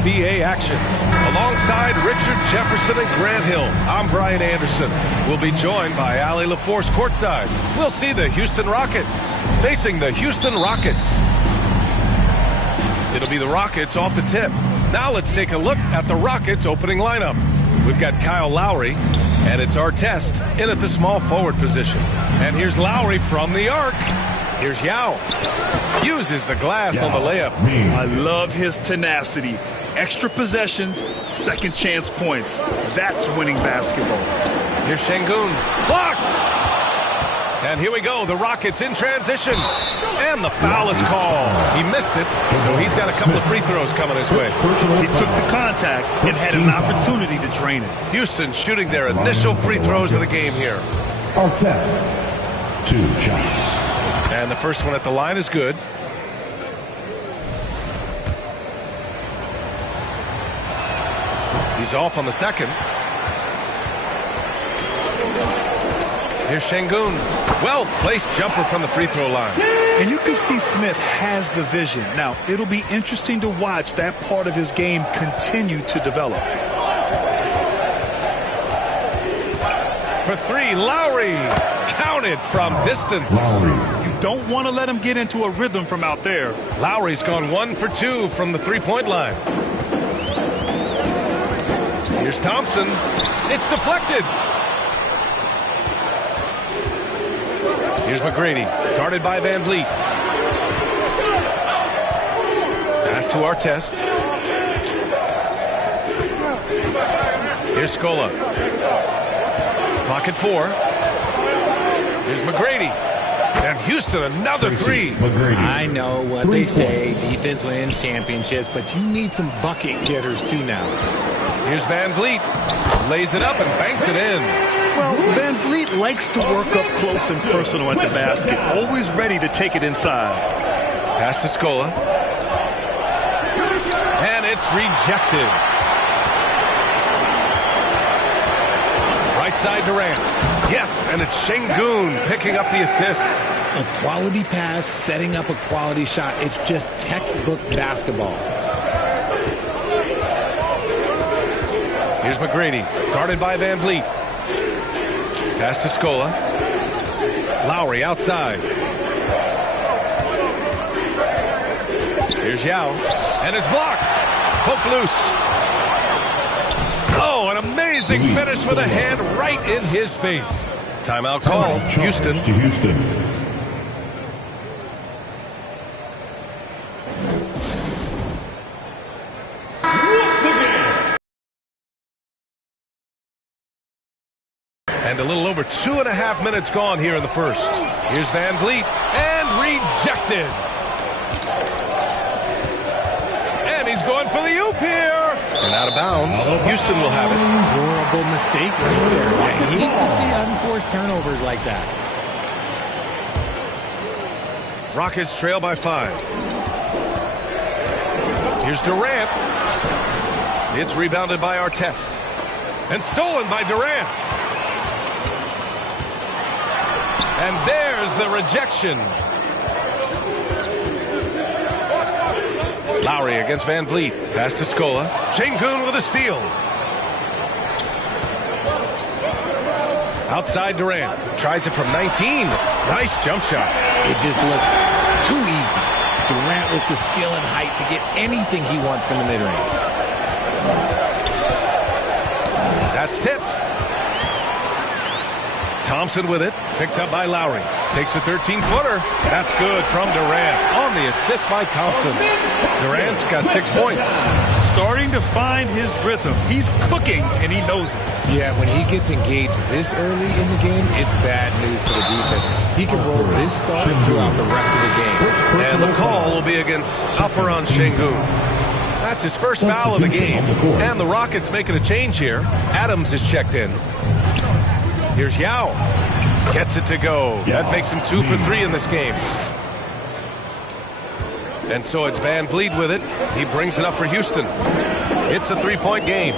NBA action. Alongside Richard Jefferson and Grant Hill, I'm Brian Anderson. We'll be joined by Allie LaForce courtside. We'll see the Houston Rockets facing the Houston Rockets. It'll be the Rockets off the tip. Now let's take a look at the Rockets opening lineup. We've got Kyle Lowry, and it's Artest in at the small forward position. And here's Lowry from the arc. Here's Yao. Uses the glass on the layup. I love his tenacity. Extra possessions, second chance points. That's winning basketball. Here's Şengün. Blocked! And here we go, the Rockets in transition. And the foul is called. He missed it, so he's got a couple of free throws coming his way. He took the contact and had an opportunity to drain it. Houston shooting their initial free throws of the game here. Artest, 2 shots. And the first one at the line is good. He's off on the second. Here's Şengün. Well-placed jumper from the free throw line. And you can see Smith has the vision. Now, it'll be interesting to watch that part of his game continue to develop. For three, Lowry. Counted from distance. You don't want to let him get into a rhythm from out there. Lowry's gone 1 for 2 from the three-point line. Here's Thompson. It's deflected. Here's McGrady, guarded by Van Vliet. Pass to Artest. Here's Scola. Clock at 4. Here's McGrady. And Houston, another three. I know what they say, defense wins championships, but you need some bucket getters too now. Here's Van Vliet. Lays it up and banks it in. Well, Van Vliet likes to work up close and personal at the basket, always ready to take it inside. Pass to Scola. And it's rejected. Right side Durant. Yes, and it's Şengün picking up the assist. A quality pass, setting up a quality shot. It's just textbook basketball. Here's McGrady, guarded by Van Vliet. Pass to Scola. Lowry outside. Here's Yao. And is blocked. Poke loose. Oh, an amazing finish with a hand right in his face. Timeout call. Houston. To Houston. And a little over 2.5 minutes gone here in the first. Here's Van Vliet. And rejected. And he's going for the oop here. And out of bounds. Houston will have it. Horrible mistake right there. I hate to see unforced turnovers like that. Rockets trail by 5. Here's Durant. It's rebounded by Artest. And stolen by Durant. And there's the rejection. Lowry against Van Vliet. Pass to Scola. Şengün with a steal. Outside Durant. Tries it from 19. Nice jump shot. It just looks too easy. Durant with the skill and height to get anything he wants from the mid-range. That's tipped. Thompson with it. Picked up by Lowry. Takes a 13-footer. That's good from Durant. On the assist by Thompson. Durant's got 6 points. Starting to find his rhythm. He's cooking, and he knows it. Yeah, when he gets engaged this early in the game, it's bad news for the defense. He can roll this start throughout the rest of the game. And the call will be against Alperen Şengün. That's his first foul of the game. And the Rockets making a change here. Adams is checked in. Here's Yao. Gets it to go. That makes him 2 for 3 in this game. And so it's Van Vliet with it. He brings it up for Houston. It's a 3-point game.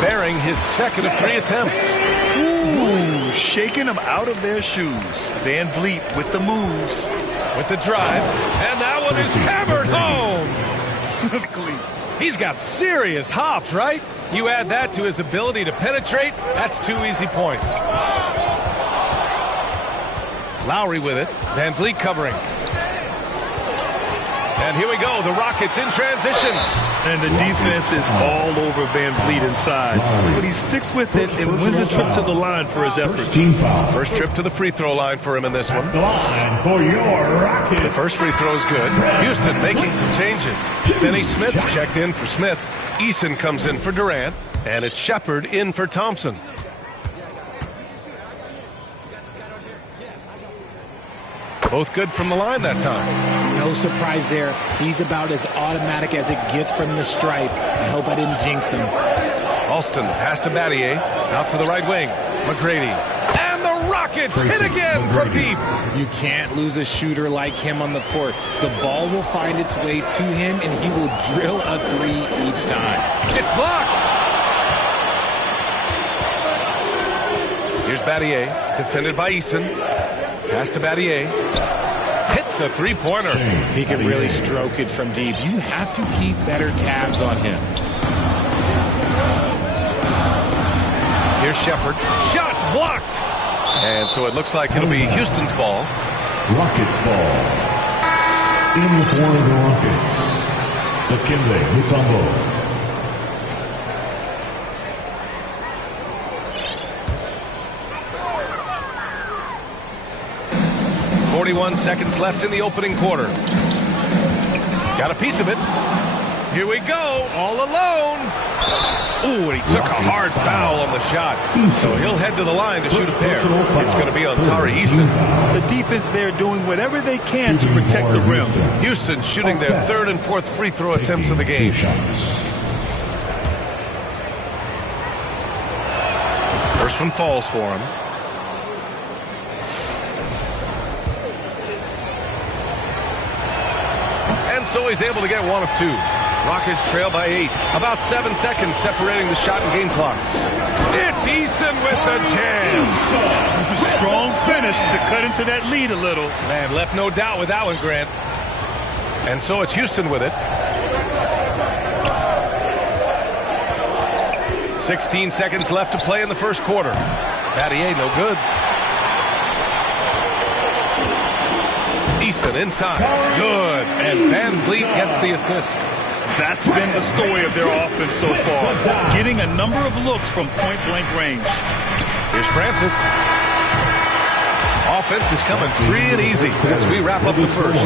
Bearing his second of 3 attempts. Ooh, shaking them out of their shoes. Van Vliet with the moves. With the drive. And that one is hammered home. He's got serious hops, right? You add that to his ability to penetrate, that's 2 easy points. Lowry with it. Van Vliet covering. And here we go. The Rockets in transition. And the defense is all over Van Vliet inside. But he sticks with it and wins a trip to the line for his efforts. First trip to the free throw line for him in this one. Line for your Rockets. The first free throw is good. Houston making some changes. Finney Smith checked in for Smith. Eason comes in for Durant. And it's Shepard in for Thompson. Both good from the line that time. No surprise there. He's about as automatic as it gets from the stripe. I hope I didn't jinx him. Alston pass to Battier. Out to the right wing. McGrady. And the Rockets hit again from deep. You can't lose a shooter like him on the court. The ball will find its way to him, and he will drill a 3 each time. It's blocked. Here's Battier. Defended by Eason. Pass to Battier. Hits a three-pointer. He can really stroke it from deep. You have to keep better tabs on him. Here's Shepard. Shots blocked. And so it looks like it'll be Houston's ball. Rockets ball. In for the Rockets. Dikembe Mutombo. 41 seconds left in the opening quarter. Got a piece of it. Here we go, all alone. Ooh, and he took a hard foul on the shot. So he'll head to the line to shoot a pair. It's going to be on Tari Eason. The defense there doing whatever they can to protect the rim. Houston shooting their third and fourth free throw attempts of the game. First one falls for him. And so he's able to get one of two. Rockets trail by 8. About 7 seconds separating the shot and game clocks. It's Eason with the jam. Strong finish to cut into that lead a little. Man, left no doubt with that one, Grant. And so it's Houston with it. 16 seconds left to play in the first quarter. Battier, no good. Eason inside. Good. And Van Vliet gets the assist. That's been the story of their offense so far. Getting a number of looks from point-blank range. Here's Francis. Offense is coming free and easy as we wrap up the first.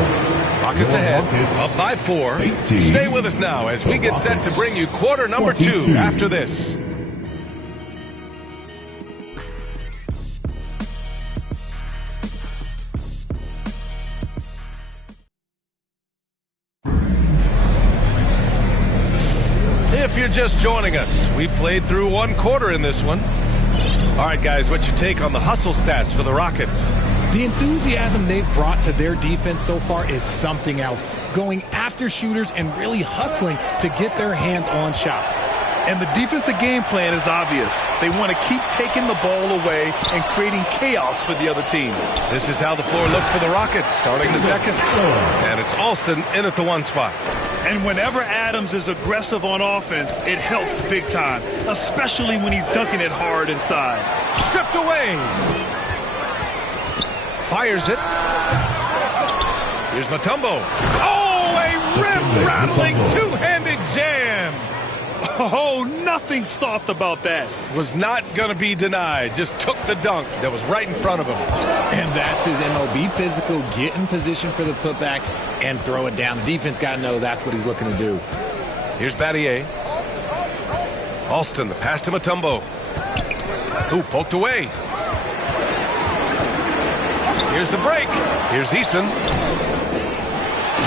Rockets ahead, up by 4. Stay with us now as we get set to bring you quarter number 2 after this. If you're just joining us, we played through one quarter in this one. All right, guys, what's your take on the hustle stats for the Rockets? The enthusiasm they've brought to their defense so far is something else. Going after shooters and really hustling to get their hands on shots. And the defensive game plan is obvious. They want to keep taking the ball away and creating chaos for the other team. This is how the floor looks for the Rockets starting the second. And it's Alston in at the 1 spot. And whenever Adams is aggressive on offense, it helps big time, especially when he's dunking it hard inside. Stripped away. Fires it. Here's Mutombo. Oh, a rim-rattling two-handed jam. Oh, nothing soft about that. Was not going to be denied. Just took the dunk that was right in front of him. And that's his MO. Be physical, get in position for the putback, and throw it down. The defense got to know that's what he's looking to do. Here's Battier. Alston, the pass to Mutombo. Ooh, poked away. Here's the break. Here's Eason.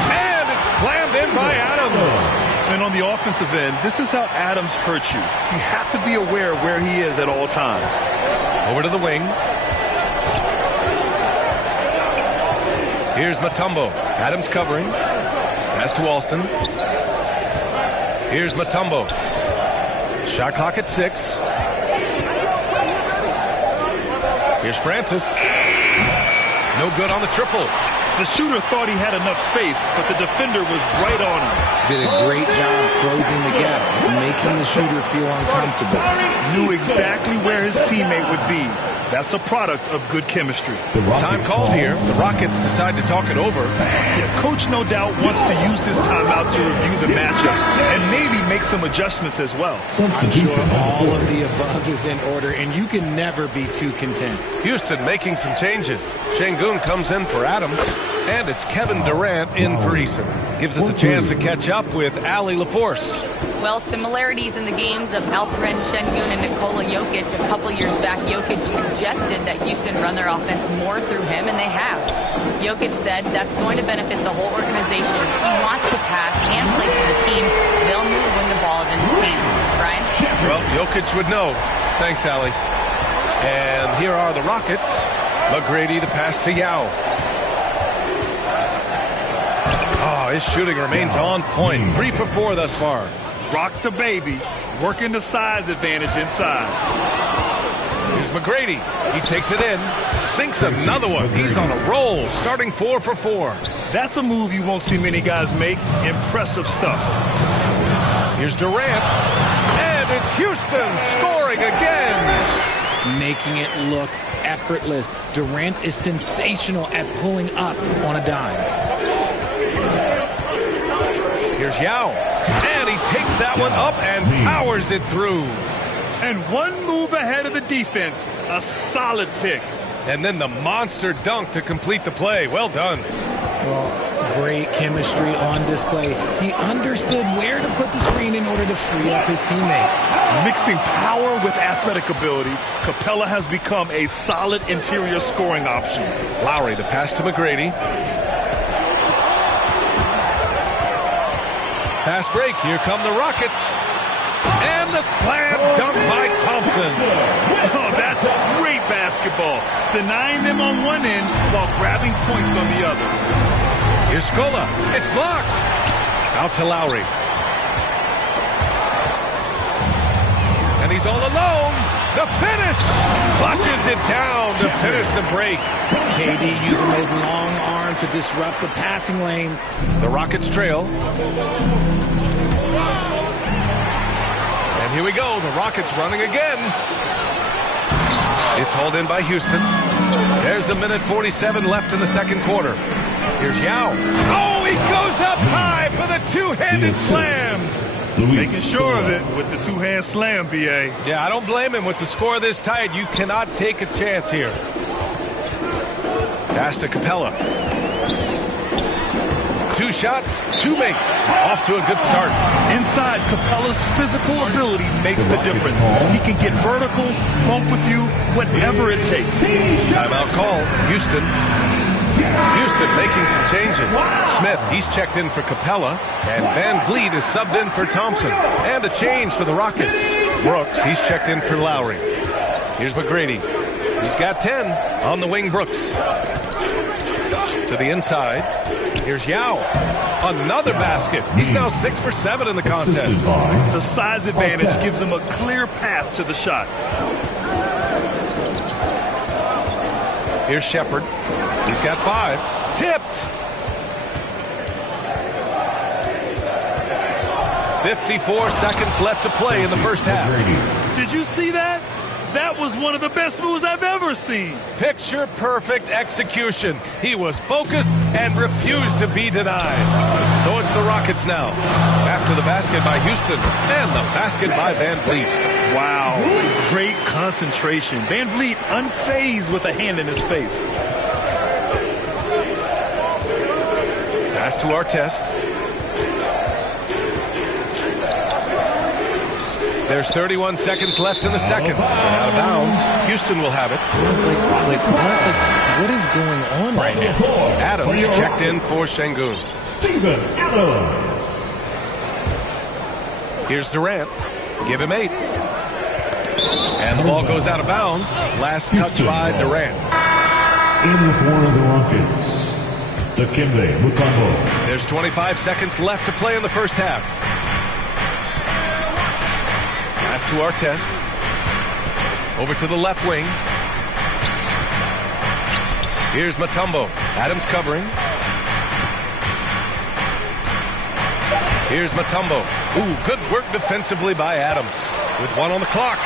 And it's slammed in by Adams. And on the offensive end, this is how Adams hurts you. You have to be aware of where he is at all times. Over to the wing. Here's Mutombo. Adams covering. Pass to Alston. Here's Mutombo. Shot clock at 6. Here's Francis. No good on the triple. The shooter thought he had enough space, but the defender was right on him. Did a great job closing the gap, making the shooter feel uncomfortable. Knew exactly where his teammate would be. That's a product of good chemistry. Time called here. The Rockets decide to talk it over. Yeah, Coach no doubt wants to use this timeout to review the matchups and maybe make some adjustments as well. I'm sure all of the above is in order, and you can never be too content. Houston making some changes. Şengün comes in for Adams, and it's Kevin Durant in for Eason. Gives us a chance to catch up with Ali LaForce. Well, similarities in the games of Alperen Şengün and Nikola Jokic. A couple years back, Jokic suggested that Houston run their offense more through him, and they have. Jokic said that's going to benefit the whole organization. He wants to pass and play for the team. They'll move when the ball is in his hands. Brian? Well, Jokic would know. Thanks, Ali. And here are the Rockets. McGrady, the pass to Yao. Oh, his shooting remains on point. 3 for 4 thus far. Rock the baby, working the size advantage inside. Here's McGrady. He takes it in, sinks another one. He's on a roll, starting 4 for 4. That's a move you won't see many guys make. Impressive stuff. Here's Durant, and it's Houston scoring again. Making it look effortless. Durant is sensational at pulling up on a dime. Here's Yao, and he takes that one up and powers it through. And one move ahead of the defense, a solid pick. And then the monster dunk to complete the play. Well done. Well, great chemistry on display. He understood where to put the screen in order to free up his teammate. Mixing power with athletic ability, Capella has become a solid interior scoring option. Lowry, the pass to McGrady. Fast break. Here come the Rockets. And the slam dunk by Thompson. Oh, that's great basketball. Denying them on one end while grabbing points on the other. Here's Scola. It's blocked. Out to Lowry. And he's all alone. The finish. Flushes it down to finish the break. KD using those long arms to disrupt the passing lanes. The Rockets trail. Here we go, the Rockets running again. It's hauled in by Houston. There's a minute 47 left in the second quarter. Here's Yao. Oh, he goes up high for the two-handed slam. Making sure of it with the two-hand slam, B.A. Yeah, I don't blame him. With the score this tight, you cannot take a chance here. Pass to Capella. 2 shots, 2 makes. Off to a good start. Inside, Capella's physical ability makes the difference. He can get vertical, bump with you, whatever it takes. Timeout call. Houston. Houston making some changes. Smith, he's checked in for Capella. And Van Vliet is subbed in for Thompson. And a change for the Rockets. Brooks, he's checked in for Lowry. Here's McGrady. He's got 10 on the wing. Brooks. To the inside. Here's Yao. Another basket. He's now 6 for 7 in the contest. The size advantage gives him a clear path to the shot. Here's Shepard. He's got 5. Tipped. 54 seconds left to play in the first half. Did you see that? That was one of the best moves I've ever seen. Picture perfect execution. He was focused and refused to be denied. So it's the Rockets now. After the basket by Houston and the basket by Van Vliet. Wow, great concentration. Van Vliet unfazed with a hand in his face. Pass to Artest. There's 31 seconds left in the second. Out of bounds. Houston will have it. What is going on right now? Adams checked in for Şengün. Steven Adams. Here's Durant. Give him 8. And the ball goes out of bounds. Last touch by Durant. In for the Rockets, Dikembe Mutombo. There's 25 seconds left to play in the first half. Pass to Artest. Over to the left wing. Here's Mutombo. Adams covering. Here's Mutombo. Ooh, good work defensively by Adams. With 1 on the clock.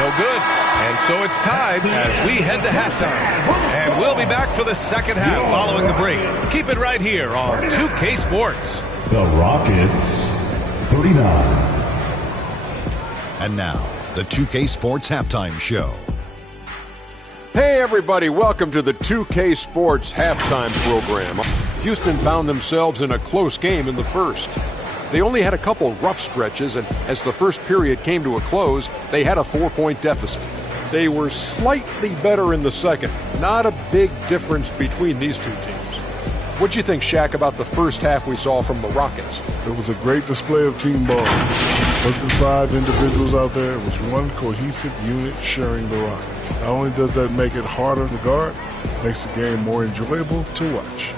No good. And so it's tied as we head to halftime. And we'll be back for the second half following the break. Keep it right here on 2K Sports. The Rockets, 39. And now, the 2K Sports Halftime Show. Hey everybody, welcome to the 2K Sports Halftime Program. Houston found themselves in a close game in the first. They only had a couple rough stretches, and as the first period came to a close, they had a 4-point deficit. They were slightly better in the second. Not a big difference between these two teams. What'd you think, Shaq, about the first half we saw from the Rockets? It was a great display of team ball. It wasn't 5 individuals out there. It was one cohesive unit sharing the rock. Not only does that make it harder to guard, it makes the game more enjoyable to watch.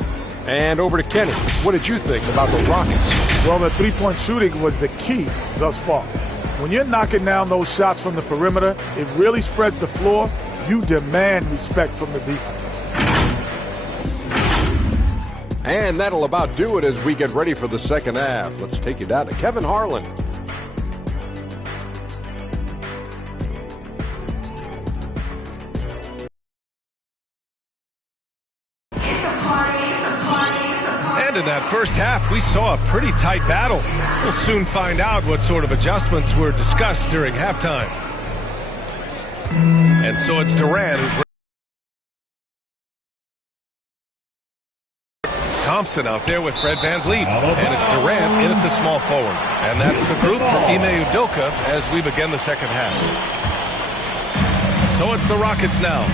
And over to Kenny. What did you think about the Rockets? Well, the three-point shooting was the key thus far. When you're knocking down those shots from the perimeter, it really spreads the floor. You demand respect from the defense. And that'll about do it as we get ready for the second half. Let's take you down to Kevin Harlan. And in that first half, we saw a pretty tight battle. We'll soon find out what sort of adjustments were discussed during halftime. And so it's Durant who Thompson out there with Fred VanVleet. And it's Durant in at the small forward. And that's the group for Ime Udoka as we begin the second half. So it's the Rockets now.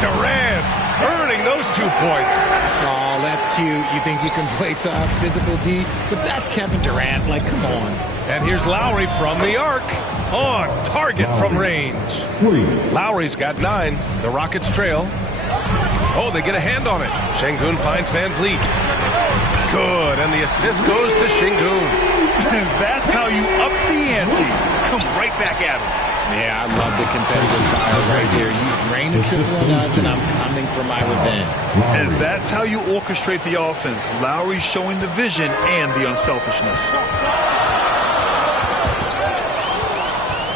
Durant earning those 2 points. Oh, that's cute. You think you can play tough, physical D, but that's Kevin Durant. Like, come on. And here's Lowry from the arc. On target from range. Lowry's got 9. The Rockets trail. Oh, they get a hand on it. Şengün finds VanVleet. Good, and the assist goes to Şengün. That's how you up the ante. Come right back at him. Yeah, I love the competitive fire right there. You drain the triple on us, and I'm coming for my revenge. And that's how you orchestrate the offense. Lowry showing the vision and the unselfishness.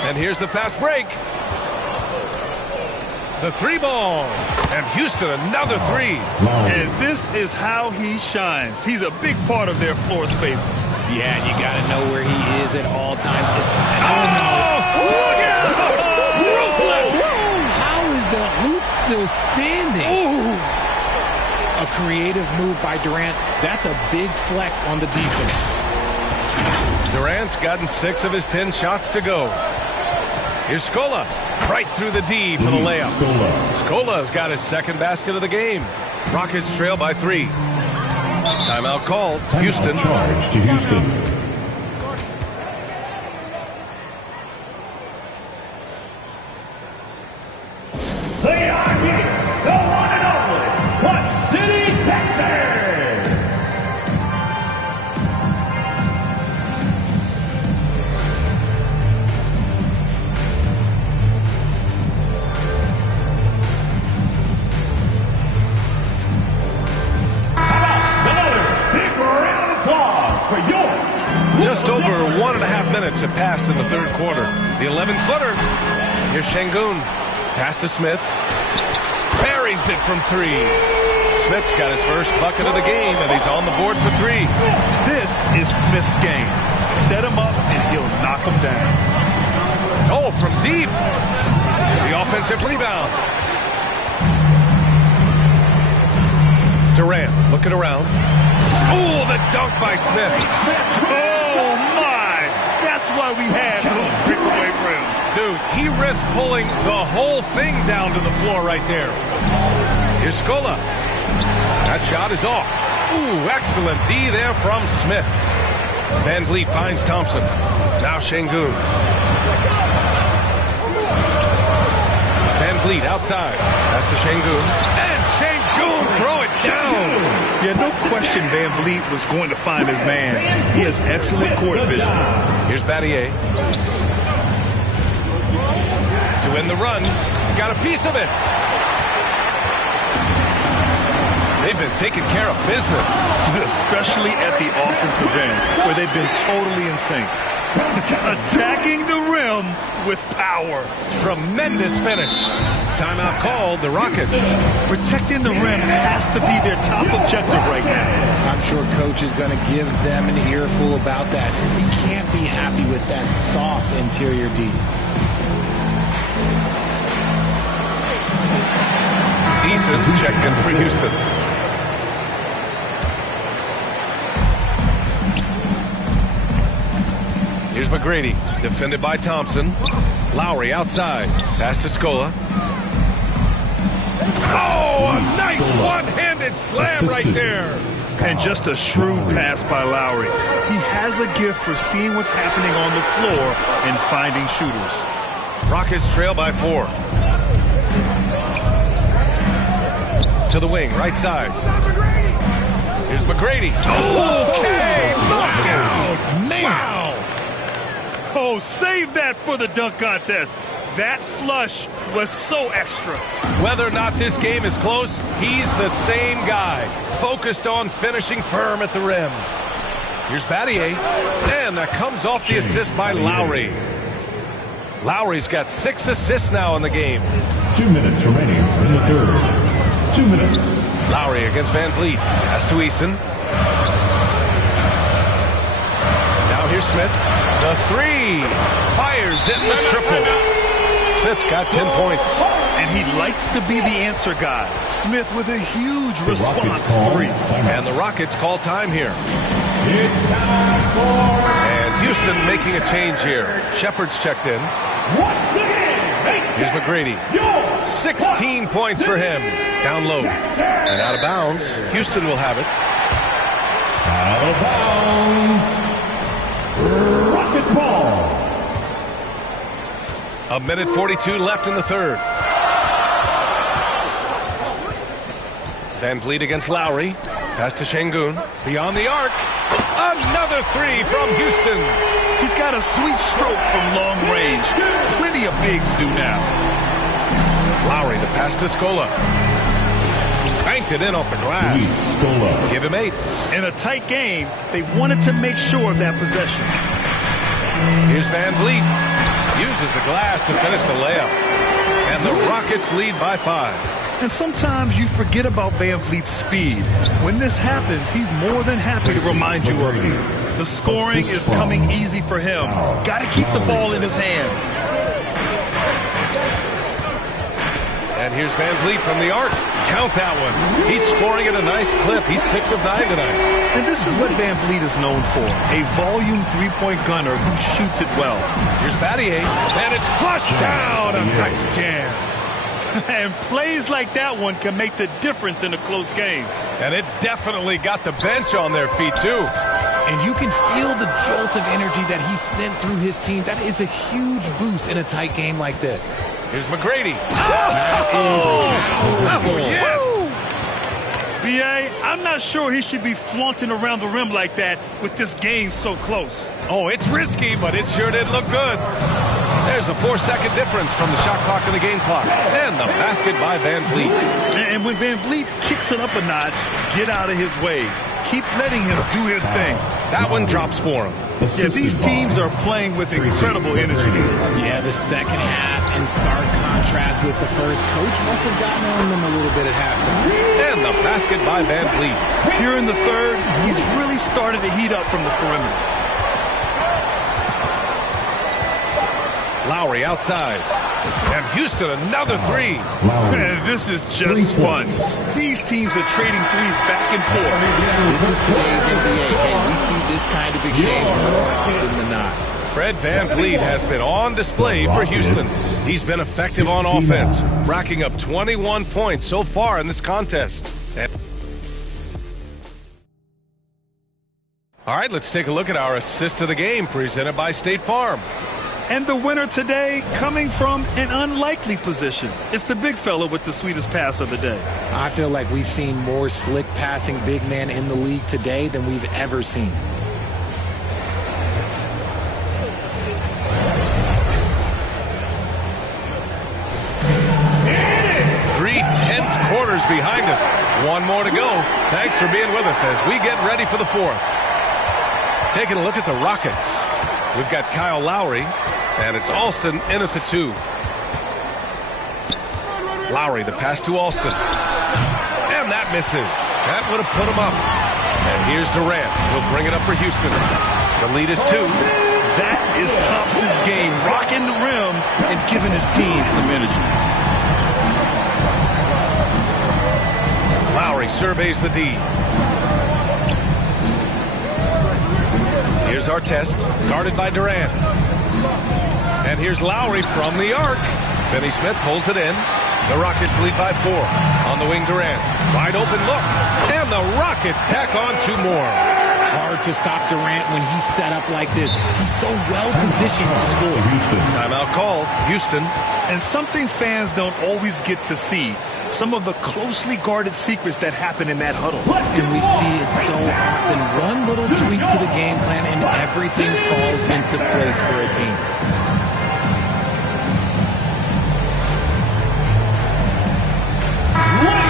And here's the fast break. The 3-ball. And Houston, another 3. And this is how he shines. He's a big part of their floor spacing. Yeah, and you got to know where he is at all times. Look out! Ruthless! How is the hoop still standing? Ooh. A creative move by Durant. That's a big flex on the defense. Durant's gotten 6 of his 10 shots to go. Here's Scola. Right through the D for the layup. Scola's got his second basket of the game. Rockets trail by 3. Timeout called. Houston. Charge to Houston. They are here, the one and only Clutch City, Texas. Just over 1.5 minutes have passed in the third quarter. The 11-footer. Here's Şengün. Pass to Smith. Buries it from 3. Smith's got his first bucket of the game, and he's on the board for 3. This is Smith's game. Set him up, and he'll knock him down. Oh, from deep. The offensive rebound. Durant looking around. Oh, the dunk by Smith. Oh, my. That's why we had those breakaway rims. Dude, he risked pulling the whole thing down to the floor right there. Here's Scola. That shot is off. Ooh, excellent D there from Smith. VanVleet finds Thompson. Now Şengün. VanVleet outside. Pass to Şengün. And Şengün throw it down. Yeah, no question VanVleet was going to find his man. He has excellent court vision. Here's Battier. To win the run. Got a piece of it. They've been taking care of business. Especially at the offensive end, where they've been totally in sync. Attacking the rim with power. Tremendous finish. Timeout called, the Rockets. Protecting the rim has to be their top objective right now. I'm sure coach is going to give them an earful about that. He can't be happy with that soft interior D. Eason's checked in for Houston. Here's McGrady, defended by Thompson. Lowry outside, pass to Scola. Oh, a nice one-handed slam right there. And just a shrewd pass by Lowry. He has a gift for seeing what's happening on the floor and finding shooters. Rockets trail by 4. To the wing, right side. Here's McGrady. Okay, look out. Wow. Oh, save that for the dunk contest. That flush was so extra. Whether or not this game is close, he's the same guy, focused on finishing firm at the rim. Here's Battier, and that comes off the assist by Lowry. Lowry's got 6 assists now in the game. 2 minutes remaining in the third. 2 minutes. Lowry against Van Vliet. Pass to Easton. Now here's Smith. The 3. Fires in the triple. Smith's got 10 points. And he likes to be the answer guy. Smith with a huge response 3. And the Rockets call time here. It's time for... And Houston making a change here. Shepard's checked in. Once again, here's McGrady. 16 points for him. Down low. And out of bounds. Houston will have it. Out of bounds. Rockets ball. A minute 42 left in the third. Van Vliet against Lowry. Pass to Şengün. Beyond the arc. Another 3 from Houston. He's got a sweet stroke from long range. Plenty of bigs do now. Lowry, the pass to Scola. Banked it in off the glass. Give him 8. In a tight game, they wanted to make sure of that possession. Here's Van Vliet. Uses the glass to finish the layup. And the Rockets lead by 5. And sometimes you forget about Van Vliet's speed. When this happens, he's more than happy to remind you of it. The scoring is coming easy for him. Got to keep the ball in his hands. And here's Van Vliet from the arc. Count that one. He's scoring at a nice clip. He's 6 of 9 tonight. And this is what Van Vliet is known for. A volume three-point gunner who shoots it well. Here's Battier. And it's flushed down. A nice jam. And plays like that one can make the difference in a close game. And it definitely got the bench on their feet, too. And you can feel the jolt of energy that he sent through his team. That is a huge boost in a tight game like this. Here's McGrady. Yes! B.A., I'm not sure he should be flaunting around the rim like that with this game so close. Oh, it's risky, but it sure did look good. There's a 4-second difference from the shot clock and the game clock. And the basket by Van Vliet. And when Van Vliet kicks it up a notch, get out of his way. Keep letting him do his thing. That one drops for him. Yeah, these teams are playing with incredible energy. Yeah, the second half in stark contrast with the first. Coach must have gotten on them a little bit at halftime. And the basket by Van Vliet. Here in the third, he's really started to heat up from the perimeter. Lowry outside. And Houston, another 3. Man, this is just fun. These teams are trading threes back and forth. This is today's NBA. Hey, we see this kind of exchange more often than not. Fred Van Vliet has been on display for Houston. He's been effective on offense, racking up 21 points so far in this contest. All right, let's take a look at our assist of the game presented by State Farm. And the winner today coming from an unlikely position. It's the big fella with the sweetest pass of the day. I feel like we've seen more slick passing big men in the league today than we've ever seen. 3 tense quarters behind us. One more to go. Thanks for being with us as we get ready for the fourth. Taking a look at the Rockets. We've got Kyle Lowry, and it's Alston in at the 2. Lowry, the pass to Alston. And that misses. That would have put him up. And here's Durant. He'll bring it up for Houston. The lead is 2. That is Thompson's game, rocking the rim and giving his team some energy. Lowry surveys the D. Here's Artest, guarded by Durant. And here's Lowry from the arc. Finney-Smith pulls it in. The Rockets lead by 4. On the wing, Durant. Wide open look. And the Rockets tack on 2 more. Hard to stop Durant when he's set up like this. He's so well positioned to score. Timeout called. Houston. And something fans don't always get to see. Some of the closely guarded secrets that happen in that huddle. And we see it so often. One little tweak to the game plan and everything falls into place for a team.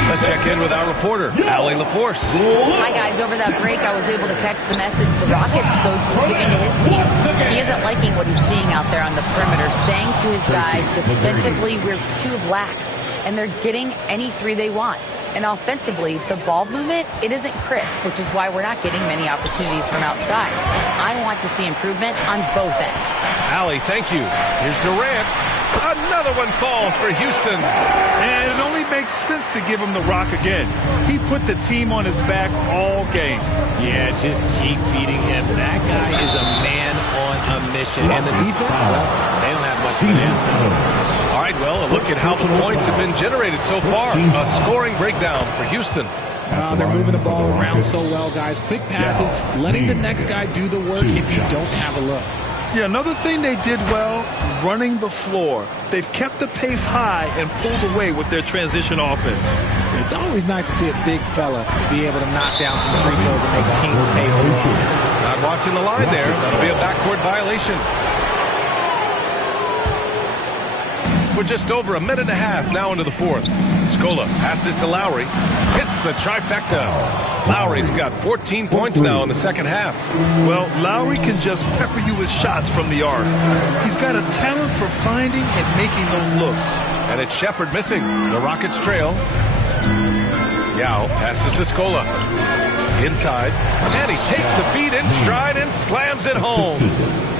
Let's check in with our reporter, Allie LaForce. Hi, guys. Over that break, I was able to catch the message the Rockets coach was giving to his team. He isn't liking what he's seeing out there on the perimeter, saying to his guys, defensively, we're too lax, and they're getting any 3 they want. And offensively, the ball movement, it isn't crisp, which is why we're not getting many opportunities from outside. I want to see improvement on both ends. Allie, thank you. Here's Durant. Another one falls for Houston. And it only makes sense to give him the rock again. He put the team on his back all game. Yeah, just keep feeding him. That guy is a man on a mission. And the defense, well, they don't have much of an answer. All right, well, a look at how the points have been generated so far. A scoring breakdown for Houston. They're moving the ball around so well, guys. Quick passes, letting the next guy do the work if you don't have a look. Yeah, another thing they did well, running the floor. They've kept the pace high and pulled away with their transition offense. It's always nice to see a big fella be able to knock down some free throws and make teams pay for it. Not watching the line there. That'll be a backcourt violation. We're just over a minute and a half now into the fourth. Scola passes to Lowry. Hits the trifecta. Lowry's got 14 points now in the second half. Well, Lowry can just pepper you with shots from the arc. He's got a talent for finding and making those looks. And it's Shepherd missing. The Rockets trail. Yao passes to Scola. Inside. And he takes the feed in stride and slams it home.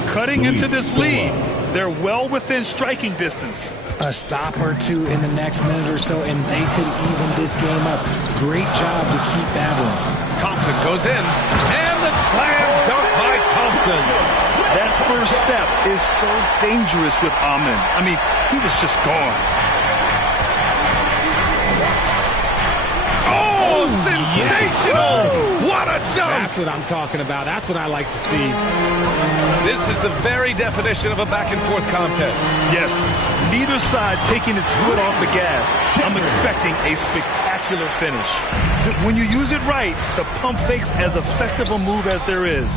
Cutting into this lead. They're well within striking distance. A stop or two in the next minute or so, and they could even this game up. Great job to keep battling. Thompson goes in, and the slam dunk by Thompson. That first step is so dangerous with Amin. I mean, he was just gone. Oh, sensational! Yes. What a dunk! That's what I'm talking about. That's what I like to see. This is the very definition of a back-and-forth contest. Yes, neither side taking its foot off the gas. I'm expecting a spectacular finish. When you use it right, the pump fake's as effective a move as there is.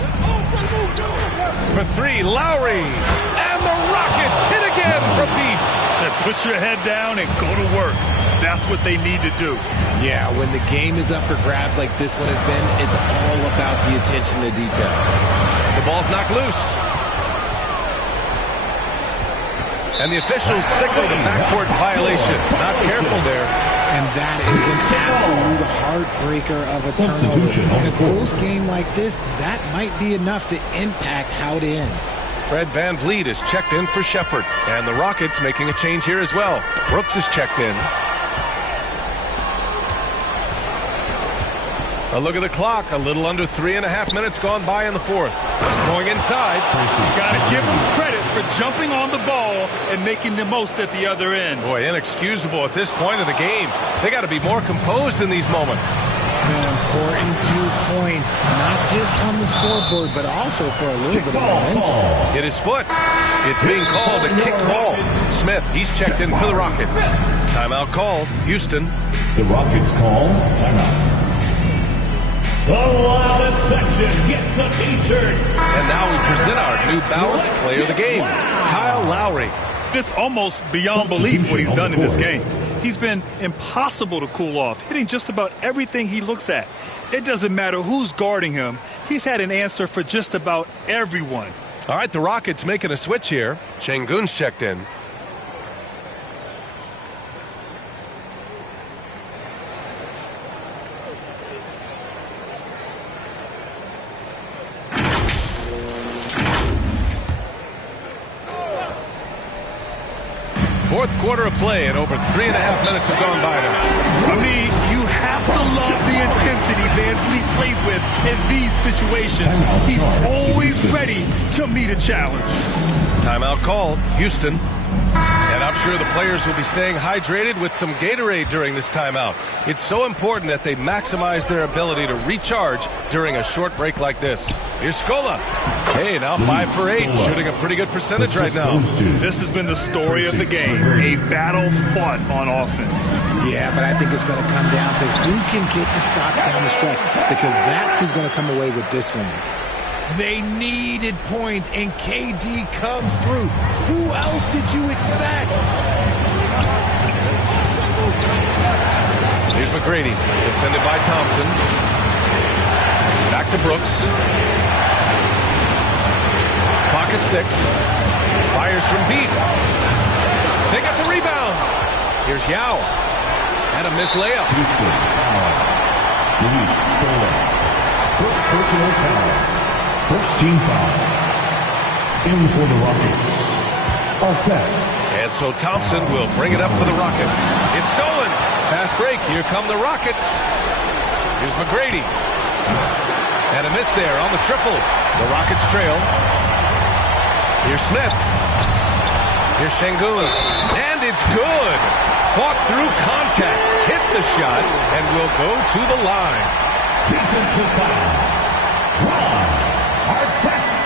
For 3, Lowry. And the Rockets hit again from deep. Then put your head down and go to work. That's what they need to do. Yeah, when the game is up for grabs like this one has been, it's all about the attention to detail. The ball's knocked loose. And the officials signal the backcourt violation. Not careful there. And that is an absolute heartbreaker of a turnover. In a close game like this, that might be enough to impact how it ends. Fred VanVleet is checked in for Shepherd. And the Rockets making a change here as well. Brooks is checked in. A look at the clock. A little under 3.5 minutes gone by in the fourth. Going inside. Got to give them credit for jumping on the ball and making the most at the other end. Boy, inexcusable at this point of the game. They got to be more composed in these moments. An important 2 points, not just on the scoreboard, but also for a little bit of momentum. Hit his foot. It's being called a kick ball. Smith, he's checked in for the Rockets. Timeout called. Houston. The Rockets call timeout. The loudest section gets a t-shirt. And now we present our new balanced player of the game, Kyle Lowry. It's almost beyond belief what he's done in this game. He's been impossible to cool off, hitting just about everything he looks at. It doesn't matter who's guarding him. He's had an answer for just about everyone. All right, the Rockets making a switch here. Şengün's checked in. Fourth quarter of play, and over 3.5 minutes have gone by now. I mean, you have to love the intensity Van Fleet plays with in these situations. He's always ready to meet a challenge. Timeout called, Houston. And I'm sure the players will be staying hydrated with some Gatorade during this timeout. It's so important that they maximize their ability to recharge during a short break like this. Here's Scola. Hey, now 5 for 8, shooting a pretty good percentage right now. This has been the story of the game, a battle fought on offense. Yeah, but I think it's going to come down to who can get the stops down the stretch, because that's who's going to come away with this one. They needed points, and KD comes through. Who else did you expect? Here's McGrady, defended by Thompson. Back to Brooks. Clock at 6. Fires from deep. They got the rebound. Here's Yao. And a missed layup. First personal foul. First team foul. In for the Rockets. Artest. And so Thompson will bring it up for the Rockets. It's stolen. Fast break. Here come the Rockets. Here's McGrady. And a miss there on the triple. The Rockets trail. Here's Smith. Here's Şengün. And it's good. Fought through contact. Hit the shot and will go to the line. Defensive foul. Artest.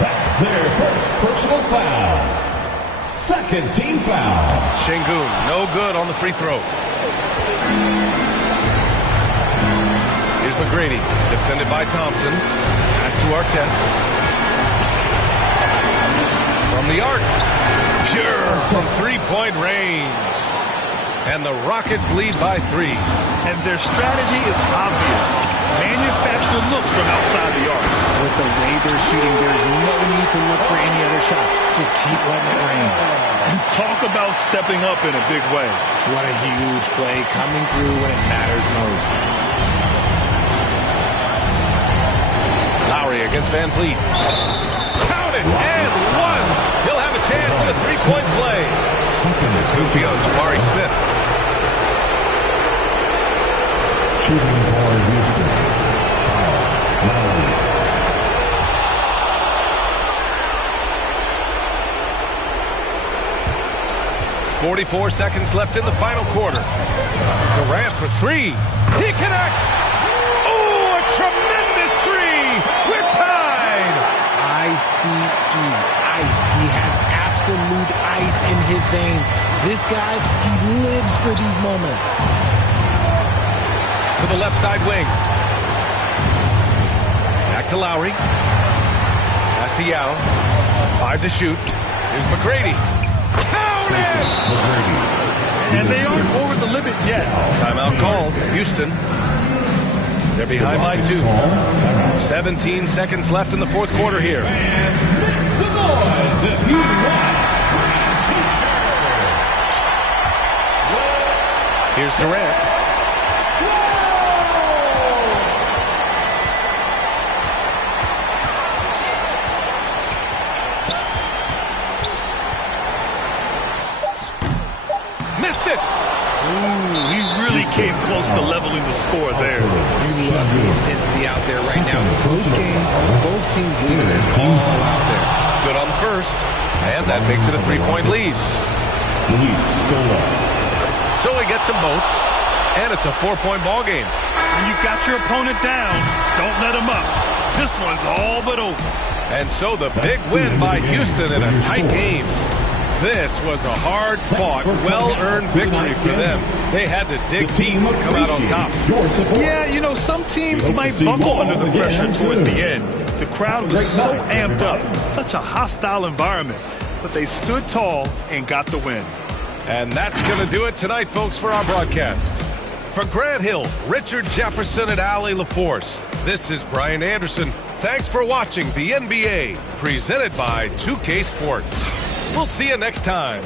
That's their first personal foul. Second team foul. Şengün, no good on the free throw. Here's McGrady, defended by Thompson. Pass to Artest. From the arc. Pure from three-point range. And the Rockets lead by 3. And their strategy is obvious. Manufacture looks from outside the arc. With the way they're shooting, there's no need to look for any other shot. Just keep letting it rain. And talk about stepping up in a big way. What a huge play, coming through when it matters most. Lowry against Van Fleet. Count it, and 1. He'll have a chance at a three-point play. It's goofy on Jabari Smith. Shooting for Houston. Lowry. 44 seconds left in the final quarter. Durant for 3. He connects. Oh, a tremendous 3. We're tied. I-C-E, ice. He has absolute ice in his veins. This guy, he lives for these moments. To the left side wing. Back to Lowry. Pass to Yao. 5 to shoot. Here's McGrady. Count it! And they aren't over the limit yet. Timeout called. Houston. They're behind by 2. 17 seconds left in the fourth quarter here. Here's Durant. Missed it. Ooh, he really came close to leveling the score there. You love the intensity out there right now. Close game, both teams leaving it all out there. Good on the first, and that makes it a 3-point lead. So he gets them both, and it's a 4-point ball game. When you've got your opponent down, don't let him up. This one's all but over. And so the big win by Houston in a tight game. This was a hard-fought, well-earned victory for them. They had to dig deep to come out on top. Yeah, you know, some teams might buckle under the pressure towards the end. The crowd was so amped up, such a hostile environment. But they stood tall and got the win. And that's going to do it tonight, folks, for our broadcast. For Grant Hill, Richard Jefferson, and Allie LaForce, this is Brian Anderson. Thanks for watching the NBA, presented by 2K Sports. We'll see you next time.